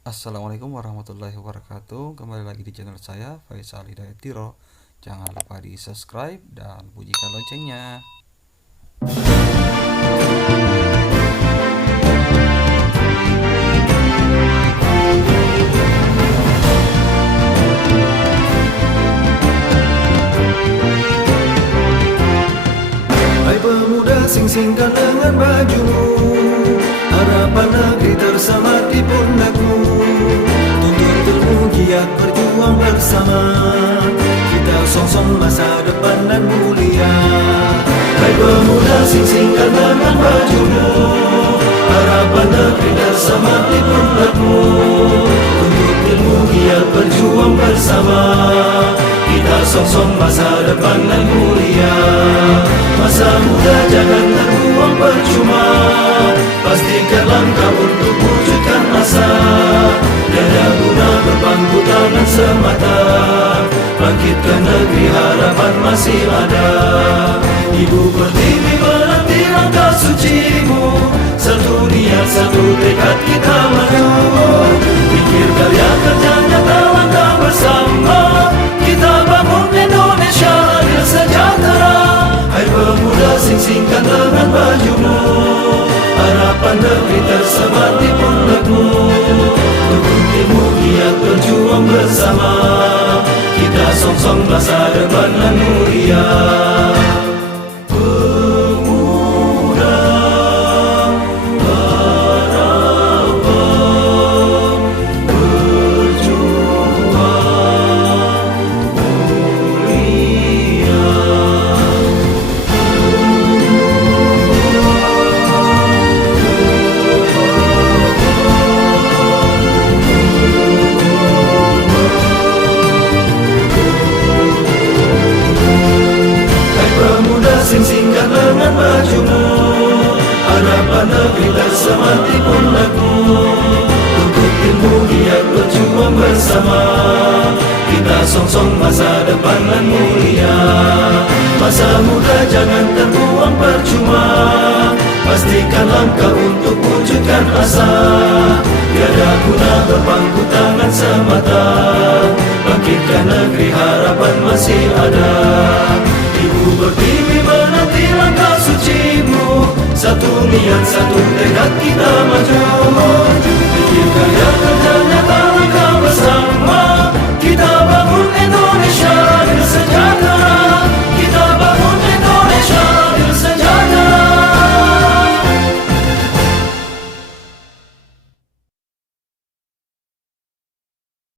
Assalamualaikum warahmatullahi wabarakatuh. Kembali lagi di channel saya, Faisal Hidayat Tiro. Jangan lupa di subscribe dan bunyikan loncengnya. Hai pemuda, sing-singkan lengan bajumu, harapan negeri tersemat di pundakmu. Tuntut ilmu, giat berjuang bersama, kita song-song masa depan dan mulia. Hai pemuda, sing-singkan lengan bajumu, harapan negeri tersemat di pundakmu. Tuntut ilmu, giat berjuang bersama, kita song-song masa depan dan mulia. Masa muda jangan terbuang percuma, pastikan langkah untuk wujudkan asa. Tiada guna berpangku tangan semata, bangkitkan negeri harapan masih ada. Ibu Pertiwi menanti langkah sucimu, satu niat satu tekad kita maju. Pikir karya kerja nyata langkah bersama, kita bangun Indonesia adil sejahtera. Hai pemuda, sing-singkan lengan bajumu, harapan negeri tersemat di pundakmu. Tuntut ilmu, giat berjuang bersama, kita song-song masa depan yang mulia. Pemuda, harapan berjuang mulia. Sing-singkan lengan bajumu, harapan negeri tersemat di pundakmu. Tuntut ilmu, giat berjuang bersama, kita song-song masa depan yang mulia. Masa muda jangan terbuang percuma, pastikan langkah untuk wujudkan asa. Tiada guna berpangku tangan semata, bangkitkan negeri harapan masih ada. Ibu Pertiwi menanti langkah sucimu, satu niat satu tekad kita maju.